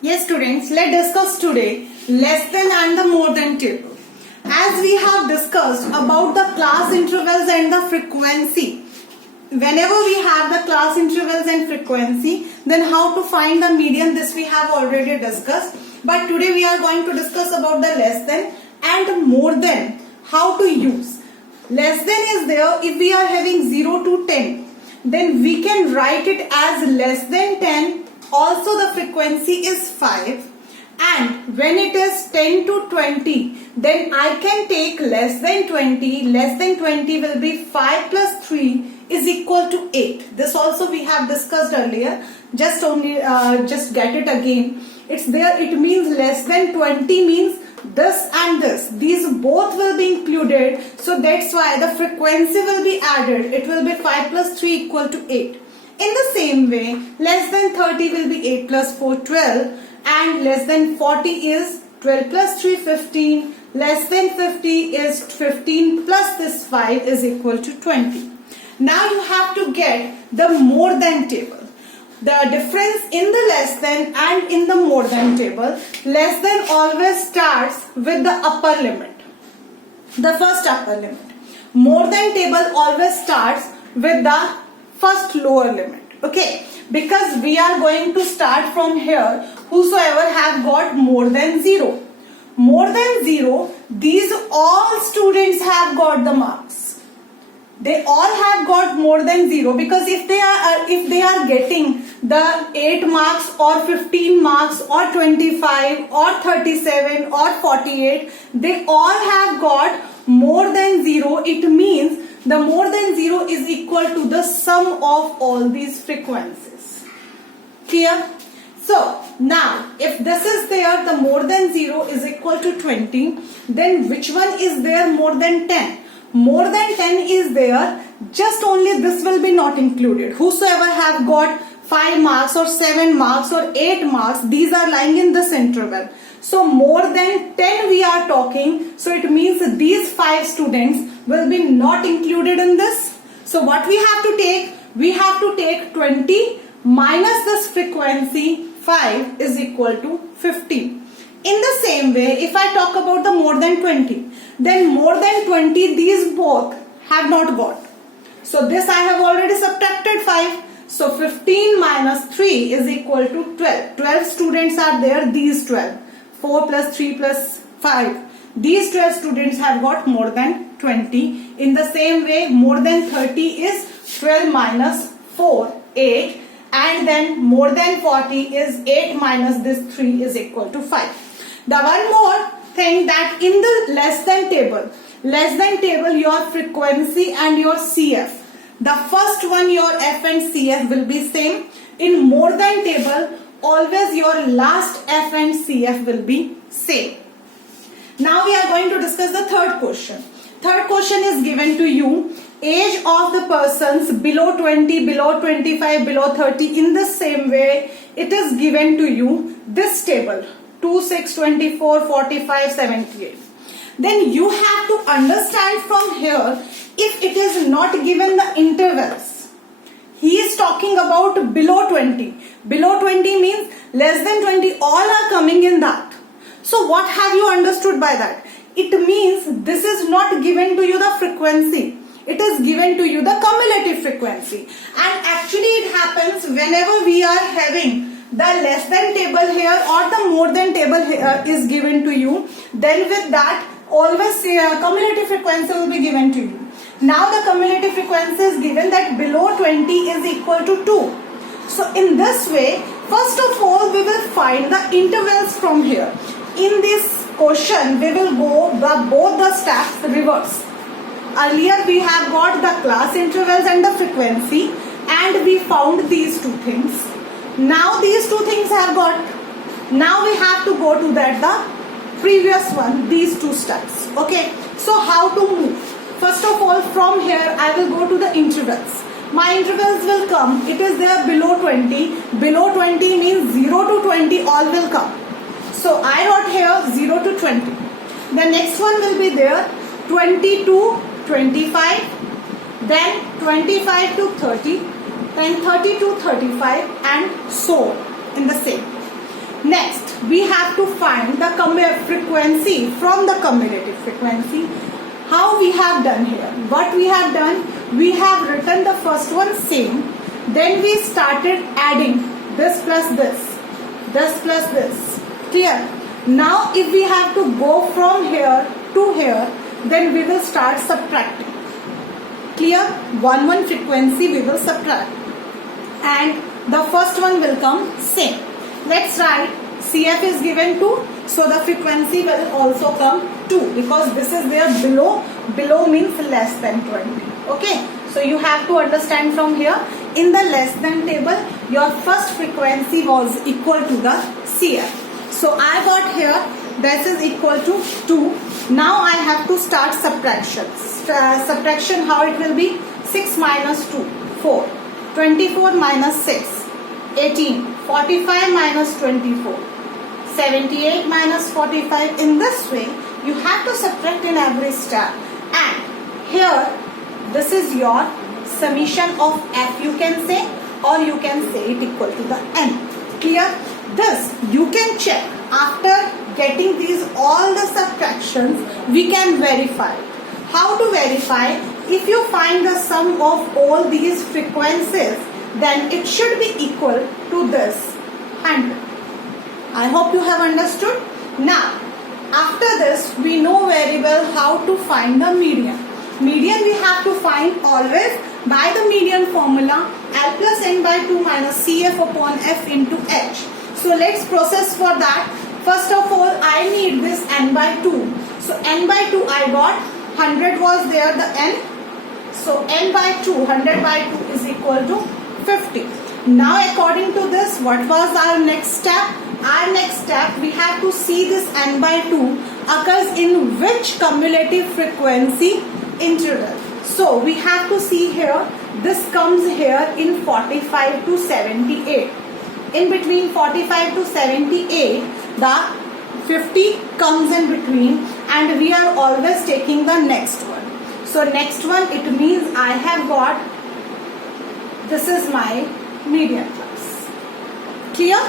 Yes students, let's discuss today less than and the more than table. As we have discussed about the class intervals and the frequency, whenever we have the class intervals and frequency, then how to find the median, this we have already discussed. But today we are going to discuss about the less than and more than, how to use. Less than is there if we are having 0 to 10. Then we can write it as less than 10. Also the frequency is 5. And when it is 10 to 20, then I can take less than 20. Less than 20 will be 5 plus 3 is equal to 8. This also we have discussed earlier. Just get it again. It's there. It means less than 20 means this and this. These both will be included. So that's why the frequency will be added. It will be 5 plus 3 equal to 8. In the same way, less than 30 will be 8 plus 4, 12. And less than 40 is 12 plus 3, 15. Less than 50 is 15 plus this 5 is equal to 20. Now you have to get the more than table. The difference in the less than and in the more than table, less than always starts with the upper limit. The first upper limit. More than table always starts with the first lower limit. Okay, because we are going to start from here. Whosoever have got more than 0. More than 0, these all students have got the marks. They all have got more than 0, because if they are getting the 8 marks or 15 marks or 25 or 37 or 48, they all have got more than 0. It means the more than 0 is equal to the sum of all these frequencies. Clear? So now if this is there, the more than 0 is equal to 20, then which one is there more than 10? More than 10 is there, just only this will be not included. Whosoever have got 5 marks or 7 marks or 8 marks, these are lying in this interval. So more than 10 we are talking, so it means these 5 students will be not included in this. So what we have to take? We have to take 20 minus this frequency 5 is equal to 15. In the same way, if I talk about the more than 20, then more than 20 these both have not got. So this I have already subtracted 5. So 15 minus 3 is equal to 12. 12 students are there, these 12. 4 plus 3 plus 5. These 12 students have got more than 20. In the same way, more than 30 is 12 minus 4, 8. And then more than 40 is 8 minus this 3 is equal to 5. The one more thing, that in the less than table your frequency and your CF. The first one, your F and CF will be same. In more than table, always your last F and CF will be same. Now we are going to discuss the third question. Third question is given to you. Age of the persons below 20, below 25, below 30. In the same way, it is given to you this table. 2, 6, 24, 45, 78. Then you have to understand from here, if it is not given the intervals. He is talking about below 20. Below 20 means less than 20. All are coming in that. So what have you understood by that? It means this is not given to you the frequency. It is given to you the cumulative frequency. And actually it happens whenever we are having the less than table here or the more than table here is given to you. Then with that always cumulative frequency will be given to you. Now the cumulative frequency is given that below 20 is equal to 2. So in this way, first of all we will find the intervals from here. In this question we will go both the steps reverse. Earlier we have got the class intervals and the frequency, and we found these two things. Now these two things have got. Now we have to go to that the previous one, these two steps. Okay. So how to move? First of all, from here I will go to the intervals. My intervals will come. It is there below 20. Below 20 means 0 to 20 all will come. So I wrote here 0 to 20. The next one will be there 20 to 25. Then 25 to 30. Then 30 to 35 and so on in the same. Next, we have to find the frequency from the cumulative frequency. How we have done here? What we have done? We have written the first one same. Then we started adding this plus this plus this. Clear? Now if we have to go from here to here, then we will start subtracting. Clear? One frequency we will subtract. And the first one will come same. Let's write CF is given 2. So the frequency will also come 2 because this is there below. Below means less than 20. Okay. So you have to understand from here. In the less than table, your first frequency was equal to the CF. So I got here this is equal to 2. Now I have to start subtraction. Subtraction, how it will be? 6 minus 2, 4. 24 minus 6, 18. 45 minus 24. 78 minus 45. In this way, you have to subtract in every step. And here, this is your summation of F, you can say, or you can say it equal to the N. Clear? This you can check. After getting these all the subtractions, we can verify. How to verify? If you find the sum of all these frequencies, then it should be equal to this 100. I hope you have understood. Now, after this, we know very well how to find the median. Median we have to find always by the median formula L plus N by 2 minus CF upon F into H. So let's process for that. First of all, I need this N by 2. So N by 2 I got 100 was there the N. So N by 2, 100 by 2 is equal to 50. Now according to this, what was our next step? Our next step, we have to see this N by 2 occurs in which cumulative frequency interval. So we have to see here, this comes here in 45 to 78. In between 45 to 78, the 50 comes in between and we are always taking the next one. So next one, it means I have got, this is my median class. Clear?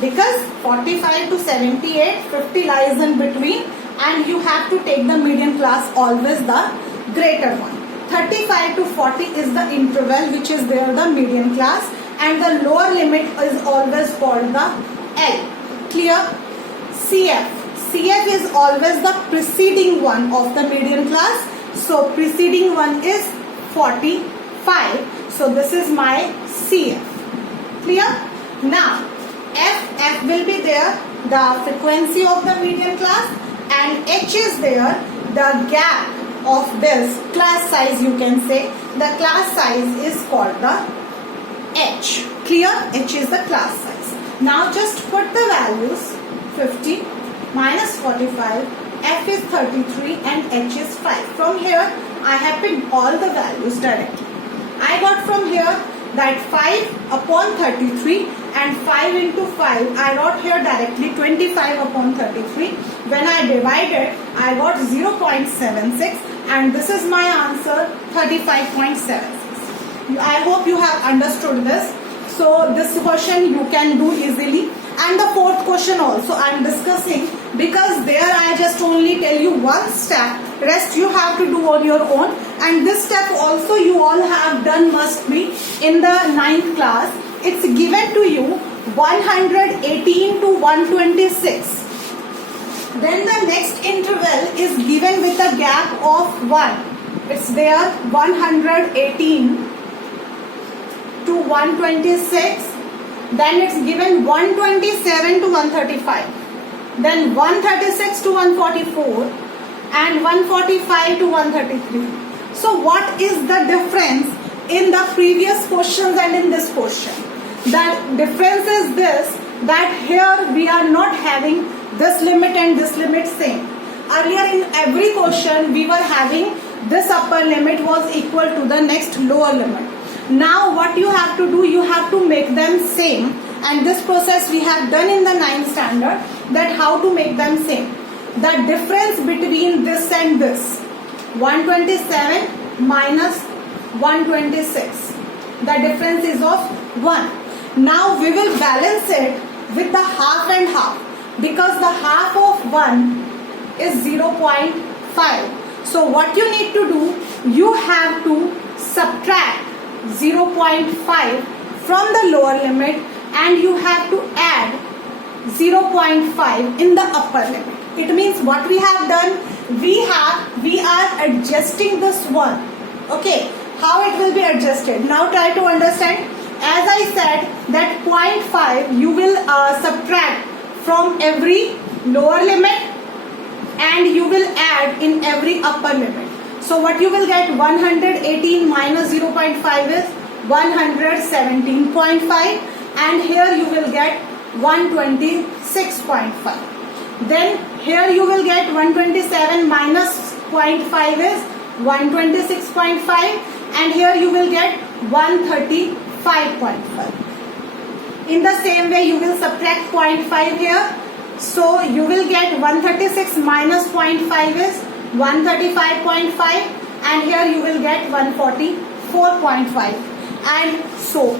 Because 45 to 78, 50 lies in between and you have to take the median class always the greater one. 35 to 40 is the interval which is there the median class and the lower limit is always called the L. Clear? CF. CF is always the preceding one of the median class. So preceding one is 45. So this is my CF. Clear? Now F will be there, the frequency of the median class, and H is there, the gap of this class size you can say. The class size is called the H. Clear? H is the class size. Now just put the values 50 minus 45, F is 33 and H is 5. From here I have picked all the values directly. I got from here that 5 upon 33 and 5 into 5 I got here directly 25 upon 33. When I divided I got 0.76 and this is my answer 35.76. I hope you have understood this. So this question you can do easily, and the fourth question also I am discussing because there I just only tell you one step, rest you have to do on your own, and this step also you all have done must be in the 9th class. It's given to you 118 to 126. Then the next interval is given with a gap of 1. It's there 118 to 126. Then it's given 127 to 135. Then 136 to 144 and 145 to 133. So what is the difference in the previous questions and in this question? The difference is this, that here we are not having this limit and this limit same. Earlier in every question we were having this upper limit was equal to the next lower limit. Now what you have to do, you have to make them same, and this process we have done in the 9th standard, that how to make them same. The difference between this and this, 127 minus 126, the difference is of 1. Now we will balance it with the half and half. because the half of 1 is 0.5. So what you need to do, you have to subtract 0.5 from the lower limit and you have to add 0.5 in the upper limit. It means what we have done, we are adjusting this one. Okay, how it will be adjusted? Now try to understand. As I said that 0.5 you will subtract from every lower limit and you will add in every upper limit. So what you will get, 118 minus 0.5 is 117.5 and here you will get 126.5. Then here you will get 127 minus 0.5 is 126.5 and here you will get 135.5. In the same way you will subtract 0.5 here. So you will get 136 minus 0.5 is 135.5 and here you will get 144.5 and so.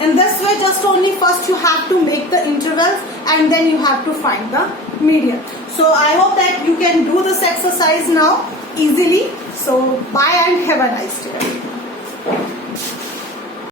In this way, just only first you have to make the intervals and then you have to find the median. So I hope that you can do this exercise now easily. So bye and have a nice day.